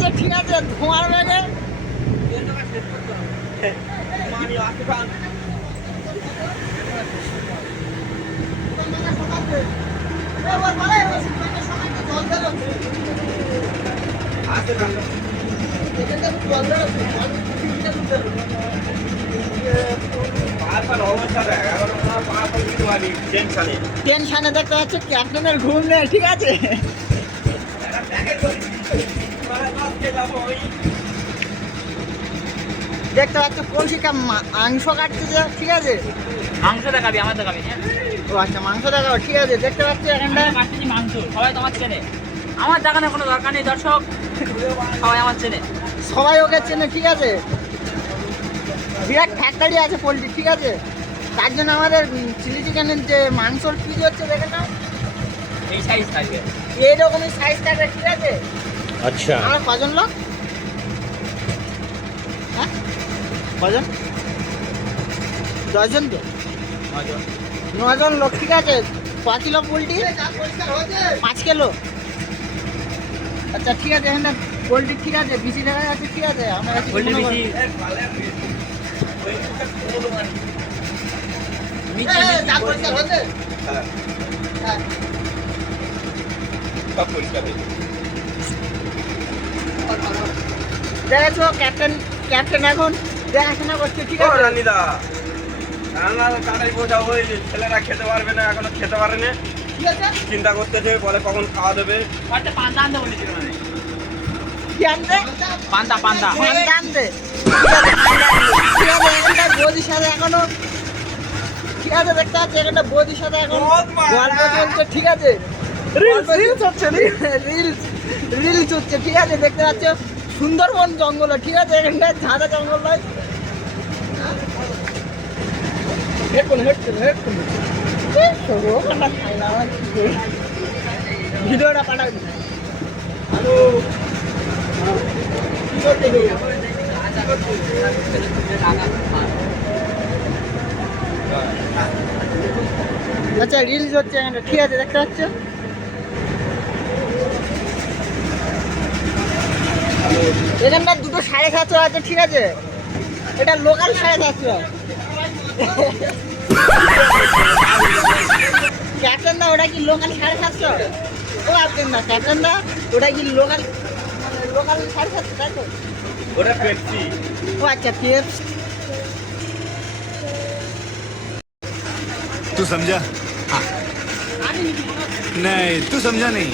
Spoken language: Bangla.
আছে, ঠিক আছে, ধোঁয়ার ব্যাগে টেনশনে দেখতে পাচ্ছ ক্যাপ্টেনের ঘুম নেই, ঠিক আছে। দেখতে পাচ্ছ কলসিটা মাংস কাটতেছে, ঠিক আছে। মাংস দেখাবি, আমার দেখাবি না। ও আচ্ছা, মাংস দেখাবো, ঠিক আছে। দেখতে পাচ্ছ এখানটা কাটতেছি মাংস, সবাই তোমার চেনে। আমার দেখানোর কোনো দরকার নেই দর্শক, সবাই আমার চেনে। সবাই ওকে চেনে, ঠিক আছে। বিরাট ফ্যাক্টরি আছে পোলট্রি, ঠিক আছে। তার জন্য আমাদের চিলি চিকেনের যে মাংসর পিস হচ্ছে, দেখে নাও এই সাইজ থাকবে, এইরকমই সাইজ থাকবে, ঠিক আছে। अच्छा আমরা কজন লোক? হ্যাঁ, কজন? 10 জন তো? 9 জন লোক, ঠিক আছে। 5 কিলো পোলট্রি, 5 কিলো। আচ্ছা, ঠিক আছে। এখানটা পোলট্রি, ঠিক আছে, বেশি দেখা যাচ্ছে, ঠিক আছে। আমার কাছে বললে কোনো বেশি দেখেছো ক্যাপ্টেন এখন দেখাশোনা করছে, ঠিক আছে। রানীদা রান্না তাড়াতাড়ি বোঝাও, ওই ছেলেরা খেতে পারবে না, এখনো খেতে পারে না, ঠিক আছে। চিন্তা করতেছে, বলে কখন খাওয়া দেবে। হয়তো পান্তা আনতে বলেছিল মানে। কি আনতে? পান্তা পান্তা পান্তা আনতে, ঠিক আছে। এখানটা বৌদির সাথে এখনো, ঠিক আছে, দেখতে পাচ্ছি এখানটা বৌদির সাথে এখন গল্প চলছে, ঠিক আছে। রিলস হচ্ছে, রিলস হচ্ছে, ঠিক আছে। দেখতে পাচ্ছ সুন্দরবন জঙ্গল, ঠিক আছে। এখানটা ঝাড়া জঙ্গল নয়। ভিডিওটা পাঠাবি। হ্যালো, আচ্ছা, রিলস হচ্ছে এখানটা, ঠিক আছে। দেখতে পাচ্ছ এখানটা দুটো 750 আছে, ঠিক আছে। এটা লোকাল 750। ক্যাপ্টেন দা, ওটা কি লোকাল 750? ও ক্যাপ্টেন দা, ওটা কি লোকাল 750, তাই তো? ওটা পেপসি। ও আচ্ছা, পেপসি। तू समझा नहीं तू समझा नहीं